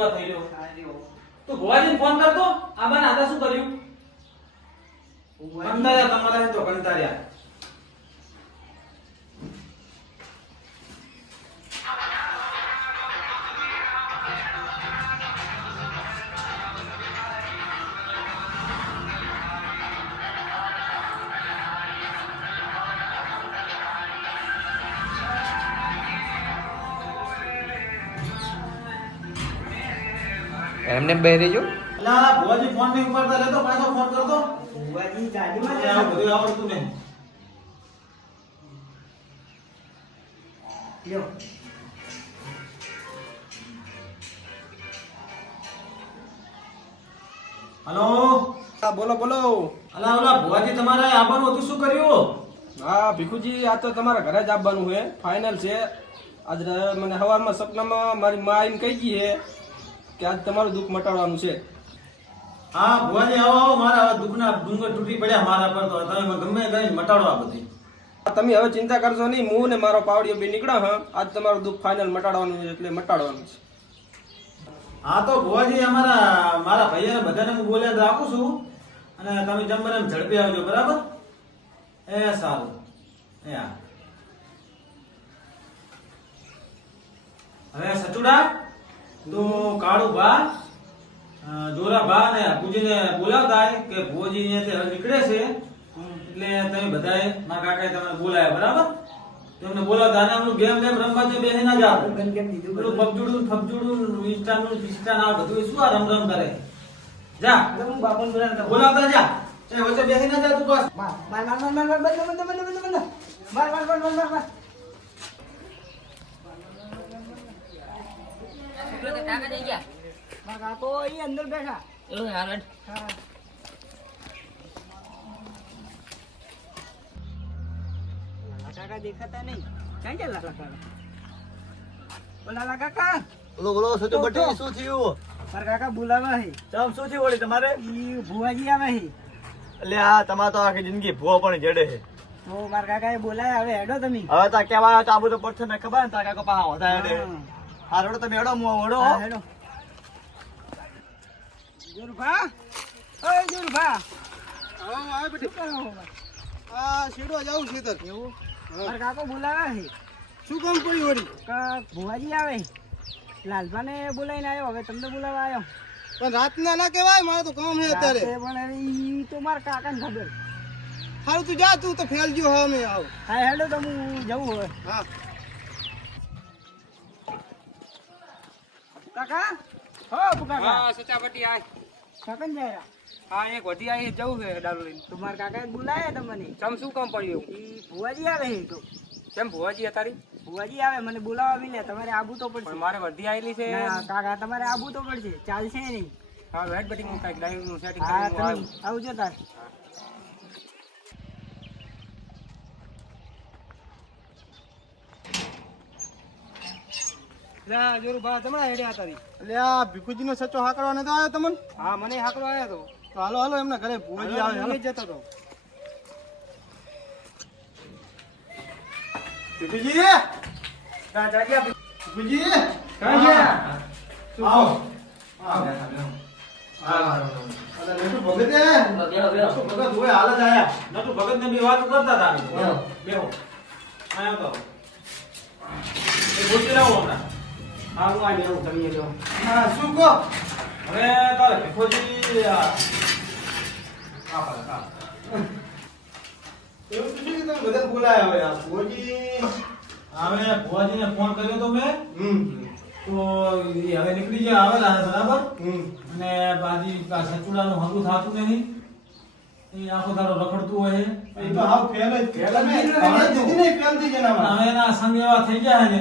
પીવા થઈ ગયો તો ભુવાજીને ફોન કરતો આ બાને આદા શું કર્યું? કંટાળ્યા તમારા તો કંટાળ્યા. એમને બે રહેજો અલા ભુવાજી ફોન નહીં ઉપાડતા લેતો પાછો ફોન કરતો. એ આ બધું આવડતું નહીં. હલો? હા બોલો બોલો. અલા ઓલા ભુવાજી તમારે આવવાનું હતું શું કર્યું? હા ભીખુજી આ તો તમારા ઘરે જ આવવાનું છે. ફાઇનલ છે. આજ મને સવારમાં સપનામાં મારી મા આવીને કહી ગઈ છે. કે આજ તમારું દુઃખ મટાડવાનું છે? હા ભુવાજી આવો આવો મારા દુઃખના ડુંગર તૂટી પડ્યા મારા પર તો. તમે ગમે કઈ મટાડવા આ બધી. તમે હવે ચિંતા કરશો નહીં હું ને મારો પાવડીઓ બે નીકળો હા. આજ તમારું દુઃખ ફાઇનલ મટાડવાનું છે એટલે મટાડવાનું છે. હા તો ભુવાજી અમારા મારા ભાઈઓને બધાને હું બોલ્યા રાખું છું. અને તમે જેમ બને એમ ઝડપી આવજો બરાબર? એ સારું. એ હા. હવે સચુડા તું કાળુ ભા અ, જોરા બા ને પૂજીને બોલાવતા કે ભોજી અહીંયાથી નીકળે છે એટલે તમે બધાએ મારા કાકાએ તમને બોલાયા બરાબર તમને બોલાવતા અને આમનું ગેમ ગેમ રમવા જે બેસી ના જાવ પેલું પગજુડું ફગજુડું ઇન્સ્ટાનું ઇન્સ્ટાન આ બધું શું આ રમ રમ કરે જા બોલાવતા જા એ વચ્ચે બેસી ના જા તું બસ બોલો બોલો સચુ બટી શું થયું? ચમ શું થયું વળી તમારે? એટલે આ તમારે તો આખી જિંદગી ભૂવો પણ જડે છે હવે તો કેવા તો આબુ તો પડશે ને ખબર ને તાર કાકા પાહા વધારે હેડે હા રડો તમે હેડો મું હેડો શું કામ પડ્યું વળી? ભુવાજી આવે. લાલભાને બોલાવીને આવ્યો હવે તમને બોલાવવા આવ્યો. પણ રાતના ના કહેવાય મારે તો કામ છે અત્યારે. પણ ઈ તો મારા કાકાને ખબર. સારું તું જા તું તો ફેલ ગયો હવે આવ. હા હેડો તો હું જવું હવે. હા. કાકા? હો કાકા હા સચાપટી આય. કાકા જાય હા એક વટી આવી જવું છે દારૂ લઈને. તમાર કાકા બોલાયા તમને? ચમ શું કામ પડ્યું ઈ ભુવાજી આવે તો. કેમ ભુવાજી અતારી? ભુવાજી આવે મને બોલાવા મિલે તમારે આબુ તો પડશે મારે વધી આયેલી છે ના કાકા તમારે આબુ તો પડશે ચાલશે નહીં. હા વેટ બટી કાઈક ડાઈવનું સેટિંગ કરી આવજો તાર. લે જોરું બા તમારા હેડે આતારી એટલે આ નો હાકડવા નતો આવ્યો તમને? હા મને હાકડો આવ્યો તો. તો હાલો હાલો એમના ઘરે ભૂજી આવે હાલો. જતો તો. ભીખુજી! જા જા ભીખુજી! ક્યાં ગયા? આવો. આવો અલા લેટુ ભગતે? ને બી વાત કરતા હતા. બેહો. આયા તો. બોલતી રહો હમણાં. હા હું આવી આવું તમે જો. હા શું કહો? હવે તારે ભીખોજી. એવું છે કે તમે બધા બોલાયા હવે આ ભુજી હવે ભુવાજીને ફોન કર્યો તો મેં. તો એ હવે નીકળી ગયા આવેલા છે બરાબર? અને બાજી સચુડાનું હગું થાતું નહીં. એ આખો તારો રખડતું હોય. એ તો હાવ ફેલ જ ફેલ જ હમણાં દીધી ફેલ થઈ ગયા પણ હવે એના સંગ એવા થઈ ગયા ને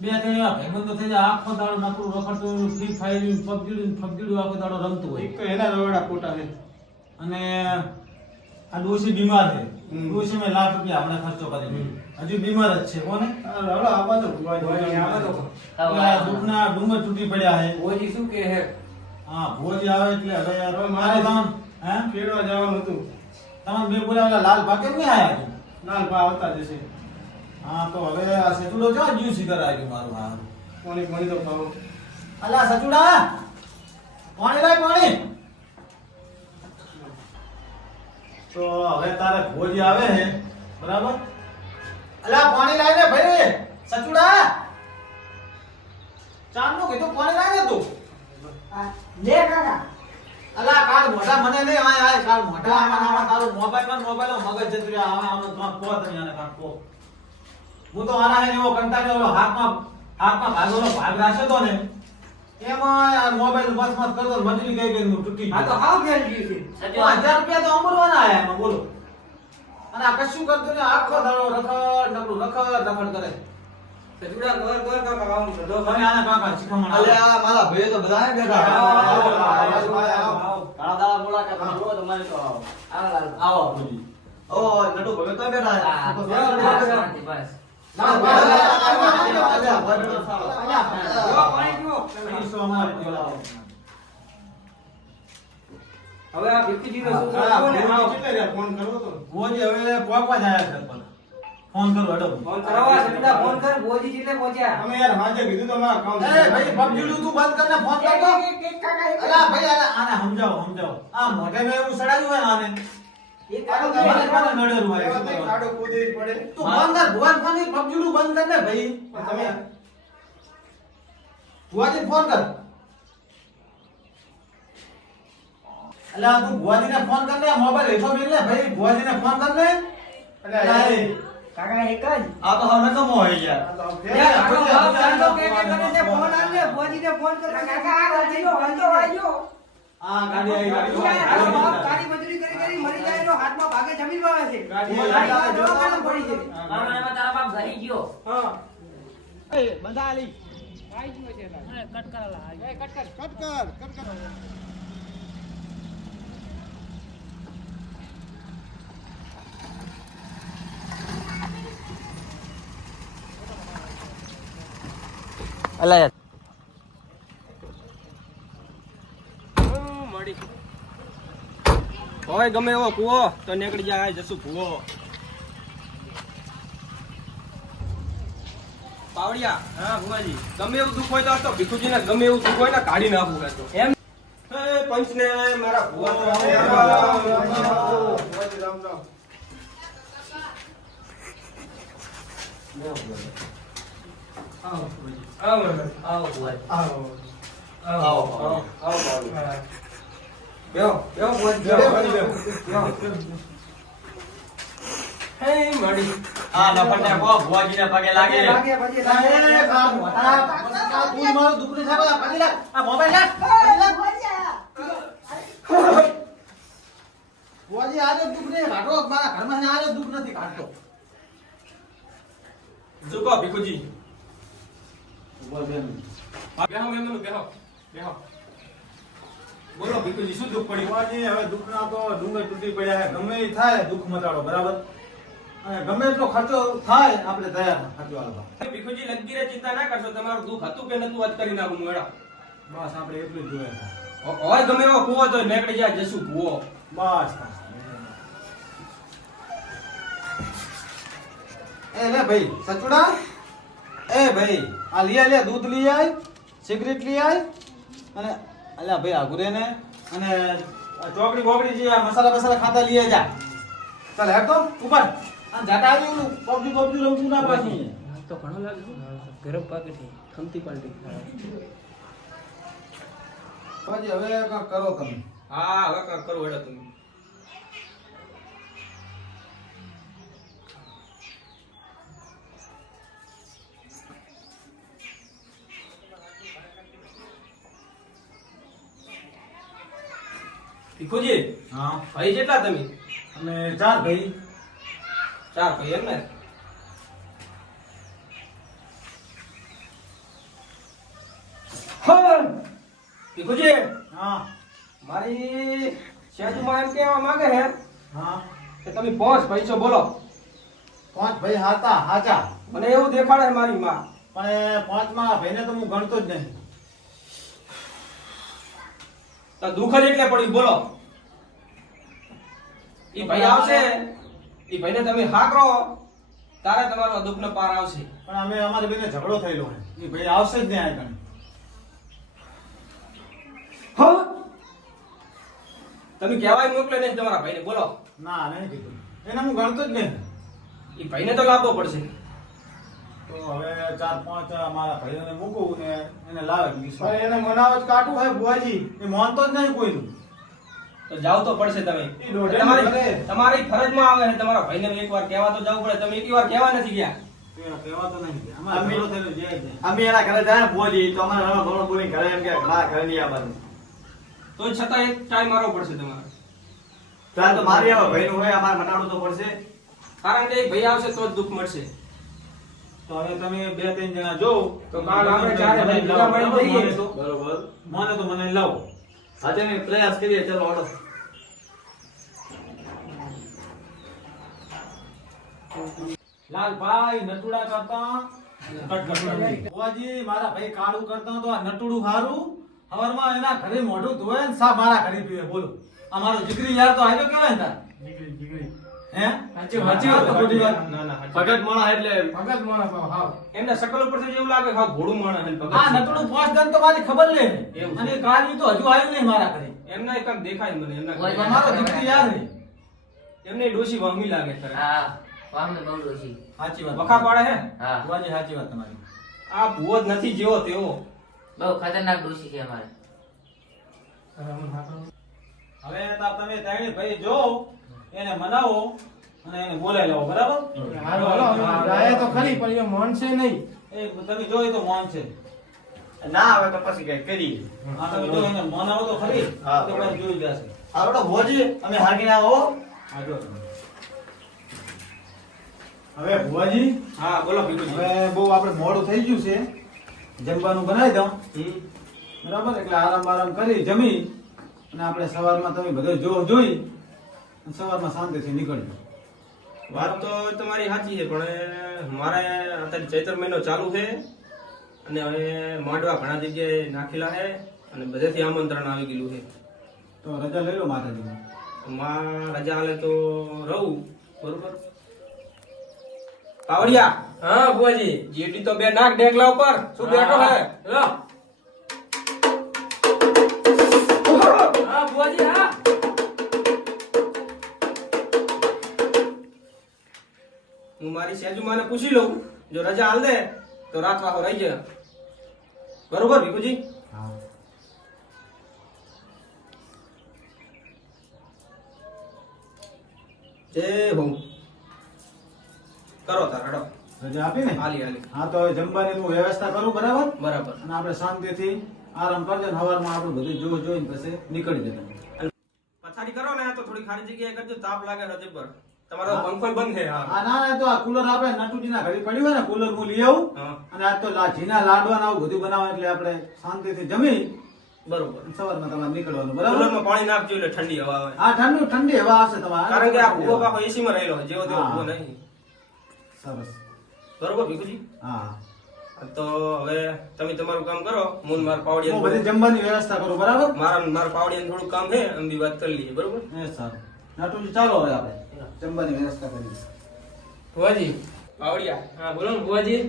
બે ત્રણ એવા ભાઈબંધો થઈ જાય આખો દાડો નકરું રખડતું ફ્રી ફાયર પબજીડું પબજીડું આખો દાડો રમતું હોય. એક તો એના રવાડા ખોટા છે. અને આ ડોશી બીમાર છે. ડોશી મેં લાખ રૂપિયા આપણે ખર્ચો કરી હજુ બીમાર જ છે. કોને? હલો આવા તો આવા તો આ દુઃખના ડુંગર તૂટી પડ્યા છે. ઓજી શું કે હે હા ભોજ આવે એટલે હવે યાર મારે તમને હે? ખેડવા જવાનું હતું. તમે બે બોલાવેલા લાલ ભાગે નહીં આયા લાલ પા આવતા જશે હા તો હવે આ સચુડો જો જ્યુ શિખર આવ્યું મારું હા. કોની કોની તો ખાવ અલા સચુડા પાણી લાય પાણી તો હવે તારે ભોજી આવે હે બરાબર? અલા પાણી લાય ને ભાઈ? સચુડા ચાંદનું કીધું પાણી લાય ને તું? લે કાકા. અલા કાલ મોટા મને નહીં આય આય કાલ મોટા આમાં આમાં તારું મોબાઈલમાં મોબાઈલ મગજ જતું રહ્યા આમાં આમાં તમે કહો તમે આને કાંઈક કહો? હું તો આના હે એવો કંટાળ્યો હાથમાં હાથમાં ભાગોનો ભાગ રાખ્યો તો ને એમાં આ મોબાઈલ બસ મત કરતો મજલી ગઈ ગઈ ને હું તૂટી હા તો ગયો હાવ ગયું છે તો હજાર રૂપિયા તો અમરવાના આયા એમાં બોલો અને આ કશું કરતો ને આખો દાડો રખડ નકરું રખડ રખડ કરે સચુડા ઘર ઘર કાકા આવું બધો તમે આના કાકા શીખમણ અલે આ મારા ભાઈ તો બધા આવો, બેઠા આવો, તમારે તો આવો. ઓ નટુ ભગત તો બેઠા હવે આ ને? ફોન કરવો તો? ભુવાજી હવે પોકવા જ છે પણ. ફોન કરું હેડો ફોન કરાવવા સચુડા ફોન કર ભુવાજી કેટલે પહોંચ્યા. અમે યાર હાજે કીધું તો મારા કામ એ ભાઈ પબજીડું તું બંધ ફોન કર તો અલા ભાઈ આને સમજાવો સમજાવો. આ મોઢે મેં એવું સડાયું હોય આને. ફોનની કર અલા તું ભુવાજીને ફોન કરને મોબાઈલ હેઠો મેલ ને ભાઈ ભુવાજીને ફોન કરને અલ્યા, અલા, કાકા એક જ આ તો હવે નકમો હોય યાર તો કરે ફોન આલ ને, ભુવાજીને ફોન કરો. કાકા, આ વાંચી વાંચો, વાંચો. આ ગાડી આવી ગાડી યાર, આવી. આ બાપ કાળી મજૂરી કરી કરી મરી જાય એનો હાથમાં ભાગે જમીન વાવે છે. ગાડી ગાડી આવી. દવાખાને પડી છે. હા. કટ કર કટ કર અલા યાર મળી હોય ગમે એવો કૂવો તો નીકળી જાય જશું કૂવો. પાવડિયા હા ભુવાજી. ગમે એવું દુઃખ હોય તો ભીખુજીને ગમે એવું દુઃખ હોય ને કાઢી નાખવું કાં તો. એમ? પંચને મારા ભુવા આવો આવો. આવો આવો. આવો આવો. આવો પાવડિયા બેહો બેહો બેહો, બેહો બેહો. બોલો ભીખુજી શું દુઃખ પડ્યું? ભુવાજી, હવે દુઃખના તો ડુંગર તૂટી પડ્યા છે. ગમે એ થાય દુઃખ મટાડો બરાબર? અને ગમે એટલો ખર્ચો થાય આપણે તૈયાર ખર્ચો હાલવા ભીખુજી લગીરે ચિંતા ના કરશો. તમારું દુઃખ હતું કે નતું વાત કરી નાખું મેળા બસ આપણે એટલું જ જોઈએ. છે. હોય ગમે એવો કૂવો તો નીકળી જાય જશું કૂવો બસ. એ લે ભાઈ સચુડા? એ ભાઈ આ લીયા લે દૂધ લઈ આય સિગરેટ લઈ આય અને અલ્યા ભાઈ આગુરે ને અને આ ચોકડી બોકડી જે આ મસાલા બસાલા ખાતા લઈ જા ચાલ હેડ તો ઉપર આમ જાતા આવી ઓલું પબજી પબજી રમતું ના પાછી તો ઘણો લાગે ગરમ પાકી ખમતી પાલટી. પછી હવે કાંઈક કરો તમે. હા હવે કાંઈક કરો હેડો તમે. ભીખુજી હા. ભાઈ કેટલા તમે? અને ચાર ભાઈ. ચાર ભાઈ એમ ને? ભીખુજી હા. મારી સેજુમાં એમ કહેવા માંગે છે હા. કે તમે પાંચ ભાઈ છો બોલો. પાંચ ભાઈ હાતા હાચા. મને એવું દેખાડે મારી માં. પણ પાંચમા ભાઈને તો હું ગણતો જ નહીં. તો દુઃખ જ એટલે પડ્યું બોલો. ઈ ભાઈ આવશે. એ ભાઈને તમે હાકરો તારે તમારો દુઃખનો પાર આવશે. પણ અમે અમારી બેને ઝઘડો થયેલો છે. એ ભાઈ આવશે જ નહીં આ ગણ હો? તમે કહેવાય મોકલે નહીં તમારા ભાઈને. બોલો. ના નહીં કીધું. એને હું ગણતો જ નહીં. એ ભાઈને તો લાવવો પડશે. તો હવે ચાર પાંચ અમારા ભાઈઓને મૂકું ને એને લાવે. એને મનાવ જ કાઢવું હોય બુઆજી એ માનતો જ નહીં કોઈનું. તો જાવ તો પડશે તમે. તમારી. તમારી ફરજમાં આવે છે તમારા ભાઈને એકવાર કહેવા તો જવું પડે. તમે એક વાર કહેવા નથી ગયા. અમે- એના ઘરે જાય બોલી તો અમારે ઘણો બોલી ઘરે એમ કે ના ઘરે નહીં આવવાનું. તો છતાં એક ટાઈમ મારવો પડશે તમારે. ત્યાં તો મારી આવે ભાઈનું હોય અમારે મનાવવું તો પડશે. કારણ કે એક ભાઈ આવશે તો જ દુઃખ મળશે. તો હવે તમે બે ત્રણ જણા જો. તો કાલ આપણે ચારે ભાઈ ભેગા લાવો. જઈએ. બરોબર. મને તો મને લાવો. આજે અમે પ્રયાસ કરીએ, ચલો ઓડો લાલભાઈ, નટુડા કરતા. મારા ભાઈ કાળું કરતા તો આ નટુડું હારું? હવારમાં એના ઘરે મોઢું ધોવે ને સા મારા ઘરે પીવે, બોલો. આ મારો દીકરી યાર તો આવ્યો કેવાય ને હે? સાચી સાચી વાત. તો ખોટી વાત. ના ના ભગત માણસ એટલે ભગત માણસ આવો, હાવ એમના શકલ ઉપરથી જેવું લાગે હા ભોળું માણસ છે, ભગત આ છે. નટુડું પાંચ તો મારી ખબર લે અને છે. તો હજુ આવ્યું નહીં મારા ઘરે. એમના એક દેખાય મને એમના અમારો દીકરી યાર એમને ડોશી વહમી લાગે ખરે. હા વામને બહુ ડોશી. સાચી વાત. વખા પાડે હે? હા. સાચી વાત તમારી. આ ભૂવો જ નથી જેવો તેવો. બહુ ખતરનાક ડોશી છે અમારે. હવે તા તમે ત્રણેય ભાઈ જો. એને મનાવો અને એને બોલાવી લાવો બરાબર? હાલો, હાલો, અમે તો ખરી પણ એ માનશે નહીં. એ તમે જોઈ તો મોન છે. ના આવે તો પછી કઈ કરી હા તમે જો એને મનાવો તો ખરી. હા, તો પછી જોઈ જશે. આરોડો ભોજી અમે હાગીને આવો. આ જો. હવે ભુવાજી હા બોલો ભીખુજી. હવે બહુ આપણે મોડું થઈ ગયું છે. જમવાનું બનાવી દઉં. બરાબર? એટલે આરામ આરામ કરી જમી. અને આપણે સવારમાં તમે બધો જો જોઈ. સવારમાં શાંતિથી નીકળજો. વાત તો તમારી સાચી છે પણ મારે અત્યારે ચૈત્ર મહિનો ચાલુ છે અને હવે માંડવા ઘણા જગ્યાએ નાખેલા છે અને બધેથી આમંત્રણ આવી ગયેલું છે. તો રજા લઈ લો માતાજી માં રજા હાલે તો રહું બરોબર? પાવડિયા હા બુઆજી જીટી તો બે નાક ડેકલા ઉપર. શું બેઠો હે હા મારી સેજુ માને પૂછી લઉં. જો રજા હાલ દે તો રાત વાહો રહી જાય. બરોબર ભીખુજી? જય હો. કરો તાર હડો. રજા આપી ને? હાલી હાલી. હા તો હવે જમવાની હું વ્યવસ્થા કરું બરાબર? બરાબર. અને આપણે શાંતિથી આરામ કરજો ને સવારમાં આપણે બધું જોઈ જોઈને પછી નીકળી જતા પથારી કરો ને તો થોડી ખાલી જગ્યાએ કરજો તાપ લાગે રજે પર. તમારો પંખો બંધ છે હા. ના ના તો આ કુલર આપણે નટુજીના ઘરે પડ્યું હોય ને કુલર હું લઈ આવું. અને આજ તો લાજીના લાડવા આવું બધું બનાવવા એટલે આપણે શાંતિથી જમી બરોબર. સવારમાં તમારે નીકળવાનું બરાબર? કુલરમાં પાણી નાખજો એટલે ઠંડી હવા આવે. હા ઠંડુ ઠંડી હવા આવશે તમારે. કારણ કે આ એસી માં રહેલો જેવો તેવો. નહીં. સરસ. બરોબર ભીખુજી? હા તો હવે તમે તમારું કામ કરો હું મારા પાવડિયા બધી જમવાની વ્યવસ્થા કરો બરાબર? મારા મારા પાવડિયા થોડું કામ છે એમ વાત કરી લઈએ બરોબર? હે સારું. નટુજી ચાલો હવે આપણે. જમવાની વ્યવસ્થા કરીએ ભુવાજી પાવડિયા. હા બોલો ને ભુવાજી.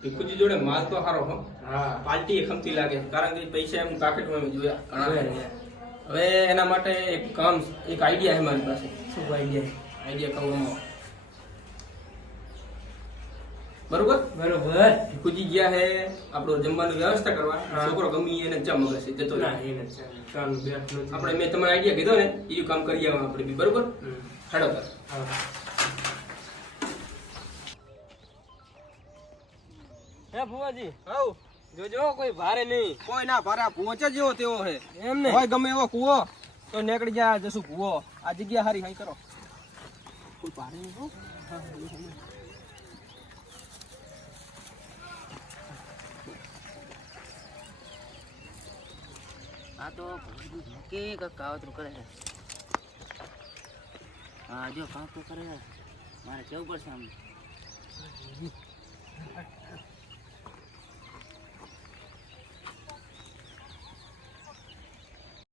ભીખુજી જોડે માલ તો સારો હો. હા. પાર્ટી એ ખમતી લાગે કારણ કે પૈસા એમ પાકેટમાં મેં જોયા ઘણા છે. હવે એના માટે એક કામ એક આઈડિયા છે મારી પાસે. શું આઈડિયા આઈડિયા કહું એમાં. બરોબર? બરોબર. ભીખુજી ગયા હે આપણો જમવાની વ્યવસ્થા કરવા. છોકરો ગમી એને ચા મગે છે જતો રહે. આપણે મેં તમને આઈડિયા કીધો ને એ કામ કરી આવા આપણે બી બરોબર? હેડો તાર હે ભુવાજી. આવ જોજો કોઈ ભારે નહીં. કોઈ ના ભારે પહોંચે જેવો તેવો હે. એમ ને? હોય ગમે એવો કૂવો તો નીકળી જાય જશું કૂવો. આ જગ્યા હારી હાઈ કરો. કોઈ ભારે નહીં હો. આ તો કે કાવતરું કરે છે? હા જો કામ તો કરે. મારે કેવું પડશે આમ.